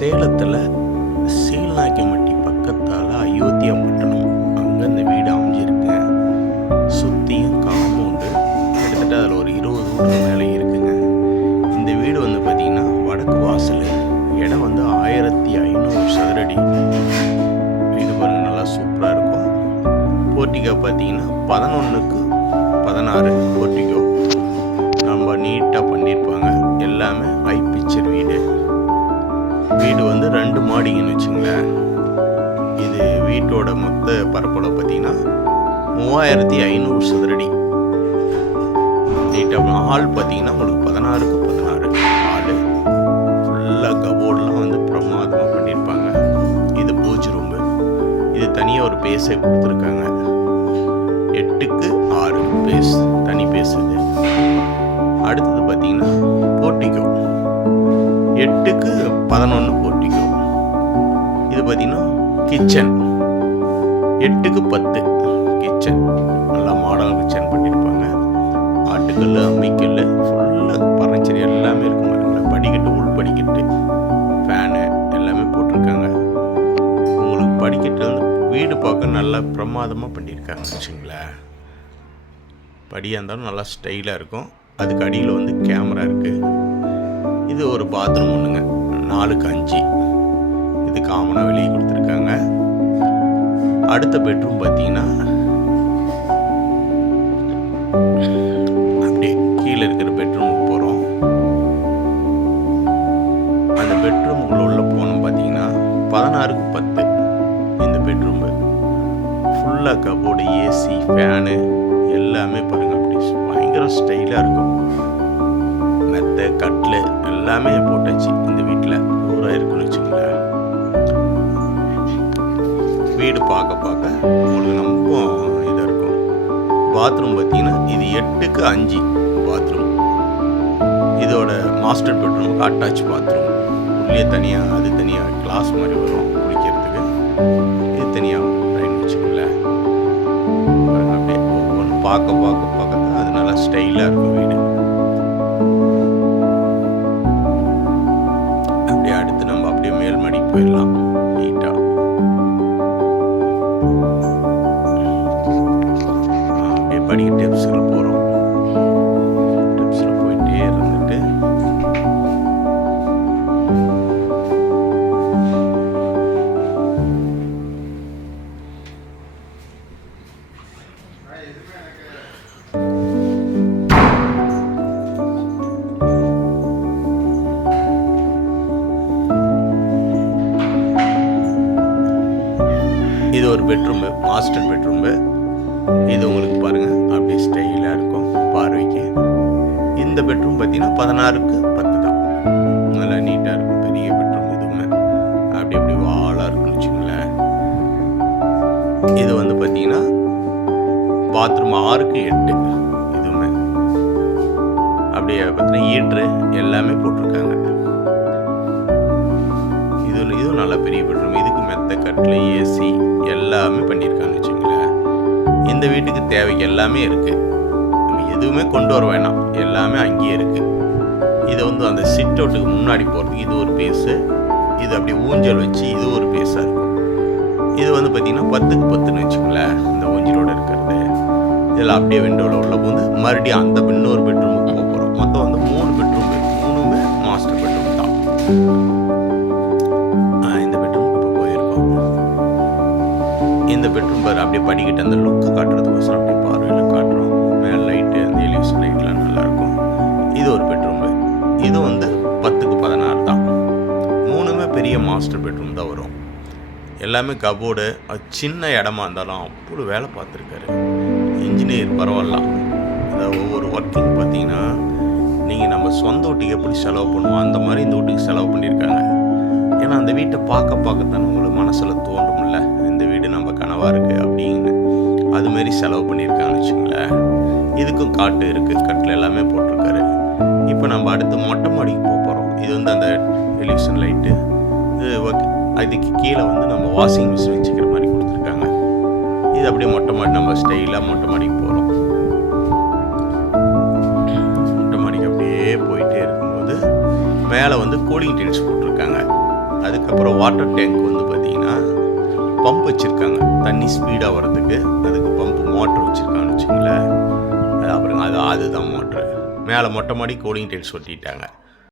சேலத்தில் சீல்நாயக்கம்பட்டி பக்கத்தால் அயோத்தியா பட்டணம் அங்கே இந்த வீடு அமைஞ்சிருக்கு. சுற்றியும் காம்பவுண்டு கிட்டத்தட்ட அதில் ஒரு 20 வீட்டுக்கு மேலே இருக்குங்க. இந்த வீடு வந்து பார்த்திங்கன்னா வடக்கு வாசல், இடம் வந்து 1500 சதுரடி. வீடு பாருங்கள், நல்லா சூப்பராக இருக்கும். போர்ட்டிகோ பார்த்தீங்கன்னா 11க்கு 16 போர்ட்டிகோ ரொம்ப நீட்டாக பண்ணியிருப்பாங்க. எல்லாமே ஹை பிக்சர் வீடு. வீடு வந்து 2 மாடிங்கன்னு வச்சுங்களேன். இது வீட்டோட மொத்த பரப்பளவு பார்த்தீங்கன்னா 3500 சதுரடி. நீட்டாக ஹால் பார்த்தீங்கன்னா உங்களுக்கு 16க்கு 16 ஹாலு. ஃபுல்லாக கபோர்டெலாம் வந்து பிரமாதமாக பண்ணியிருப்பாங்க. இது பூஜை ரூம்பு. இது தனியாக ஒரு பேஸே கொடுத்துருக்காங்க. 8க்கு 6 பேஸ், தனி பேஸ் இது. அடுத்தது பார்த்தீங்கன்னா போர்ட்டிகோ, 8க்கு 11 போர்ட்டிகோ. இது பார்த்தீங்கன்னா கிச்சன், 8க்கு 10 கிச்சன். நல்லா மாடல் கிச்சன் பண்ணியிருப்பாங்க. ஆட்டுக்கல், அம்மிக்கல், ஃபுல்லாக பர்னிச்சர் எல்லாமே இருக்கும் பாருங்களேன். படிக்கட்டு, உள் படிக்கட்டு, ஃபேனு எல்லாமே போட்டிருக்காங்க. உங்களுக்கு படிக்கட்டு வந்து வீடு பார்க்க நல்லா பிரமாதமாக பண்ணியிருக்காங்க வச்சுங்களேன். படியாக இருந்தாலும் நல்லா ஸ்டைலாக இருக்கும். அதுக்கு அடியில் வந்து கேமரா இருக்குது. இது ஒரு பாத்ரூம் ஒன்றுங்க, 4க்கு 5. இது காமனாக வெளியே கொடுத்துருக்காங்க. அடுத்த பெட்ரூம் பார்த்தீங்கன்னா அப்படியே கீழே இருக்கிற பெட்ரூமுக்கு போகிறோம். அந்த பெட்ரூமுக்குள்ள உள்ள போனோம் பார்த்தீங்கன்னா 16க்கு 10 இந்த பெட்ரூமு. ஃபுல்லாக கபோர்டு, ஏசி, ஃபேனு எல்லாமே பாருங்கள். அப்படி பயங்கர ஸ்டைலாக இருக்கும். மெத்தை, கட்டில் எல்லாமே போட்டாச்சு. இந்த வீட்டில் ஊராக இருக்குன்னு வச்சுங்களேன். வீடு பார்க்க உங்களுக்கு ரொம்ப இதாக இருக்கும். பாத்ரூம் பார்த்தீங்கன்னா இது 8க்கு 5 பாத்ரூம். இதோட மாஸ்டர் பெட்ரூமுக்கு அட்டாச் பாத்ரூம். உள்ளே தனியாக, அது தனியாக கிளாஸ் மாதிரி வரும் குளிக்கிறதுக்கு. இது தனியாக வச்சுக்கோங்களேன். அப்படியே ஒவ்வொன்று பார்க்க அது நல்லா ஸ்டைலாக இருக்கும் வீடு. அப்படியே அடுத்து நம்ம அப்படியே மேல் மாடிக்கு போயிடலாம். நீட்டாக அப்படியே படிக்க டெப்ஸில் போகிறோம். டெப்ஸில் போயிட்டே இருந்துட்டு இது ஒரு பெட்ரூமு, மாஸ்டர் பெட்ரூமு. இது உங்களுக்கு பாருங்கள் அப்படியே ஸ்டைலாக இருக்கும் பார்வைக்கு. இந்த பெட்ரூம் பார்த்தீங்கன்னா 16க்கு 10 தான். நல்லா நீட்டாக இருக்கும். பெரிய பெட்ரூம் இதுவுமே. அப்படி வாலாக இருக்குன்னு வச்சுங்களேன். இது வந்து பார்த்தீங்கன்னா பாத்ரூம் 6க்கு 8 இதுவுமே. அப்படியே பார்த்தீங்கன்னா ஹீட்ரு எல்லாமே போட்டிருக்காங்க. இதுவும் நல்ல பெரிய பெட்ரூம். இதுக்கு மெத்த, கட்டில், ஏசி எல்லாமே பண்ணியிருக்காங்க வச்சுங்களேன். இந்த வீட்டுக்கு தேவைக்கு எல்லாமே இருக்குது. நம்ம எதுவுமே கொண்டு வர வேணாம், எல்லாமே அங்கேயே இருக்குது. இதை வந்து அந்த சிட் அவுட்டுக்கு முன்னாடி போகிறதுக்கு இது ஒரு பேஸு. இது அப்படி ஊஞ்சல் வச்சு இது ஒரு பேஸாக இருக்கும். இது வந்து பார்த்திங்கன்னா 10க்கு 10ன்னு வச்சுங்களேன். இந்த ஊஞ்சலோடு இருக்கிறது. இதில் அப்படியே விண்டோவில் உள்ள போது மறுபடியும் அந்த இன்னொரு பெட்ரூமுக்கு போக போகிறோம். மொத்தம் வந்து 3 பெட்ரூம். 3மே மாஸ்டர் பெட்ரூம் தான். இந்த பெட்ரூம் பாரு அப்படியே படிக்கிட்டு அந்த லுக்கு காட்டுறதுக்கோசரம் அப்படியே பார்வையில் காட்டுறோம். மேலே லைட்டு, அந்த எலிவேஷன் லைட்லாம் நல்லாயிருக்கும். இது ஒரு பெட்ரூமு. இது வந்து 10க்கு 16 தான். 3மே பெரிய மாஸ்டர் பெட்ரூம் தான் வரும். எல்லாமே கபோர்டு. சின்ன இடமா இருந்தாலும் அவ்வளோ வேலை பார்த்துருக்காரு இன்ஜினியர். பரவாயில்ல. அதாவது ஒவ்வொரு ஒர்க்கிங் பார்த்தீங்கன்னா நீங்கள் நம்ம சொந்த வீட்டுக்கு எப்படி செலவு பண்ணுவோம் அந்த மாதிரி இந்த வீட்டுக்கு செலவு பண்ணியிருக்காங்க. ஏன்னா அந்த வீட்டை பார்க்கத்தானே உங்களுக்கு மனசில் தோன்றும்ல, இந்த வீடு நம்ம கனவாக இருக்குது அப்படின்னு. அதுமாரி செலவு பண்ணியிருக்காங்கன்னு வச்சுங்களேன். இதுக்கும் காட்டு இருக்குது, கட்டில் எல்லாமே போட்டிருக்காரு. இப்போ நம்ம அடுத்து மொட்டை மாடிக்கு போகிறோம். இது வந்து அந்த எலிவேஷன் லைட்டு. இது அதுக்கு கீழே வந்து நம்ம வாஷிங் மிஷின் வச்சுக்கிற மாதிரி கொடுத்துருக்காங்க. இது அப்படியே மொட்டை மாடி நம்ம ஸ்டைலாக மொட்டை மாடிக்கு போகிறோம். மொட்டை மாடிக்கு அப்படியே போயிட்டே இருக்கும்போது மேலே வந்து கூலிங் டென்ஸ் போட்டிருக்காங்க. அதுக்கப்புறம் வாட்டர் டேங்க் வந்து பார்த்தீங்கன்னா பம்ப் வச்சுருக்காங்க, தண்ணி ஸ்பீடாக வர்றதுக்கு. அதுக்கு பம்பு மோட்ரு வச்சுருக்காங்கன்னு வச்சுங்களேன். அது அப்புறம் அதுதான் மோட்ரு. மேலே மொட்டை மாடி கூலிங் டைல்ஸ் ஒட்டிட்டாங்க.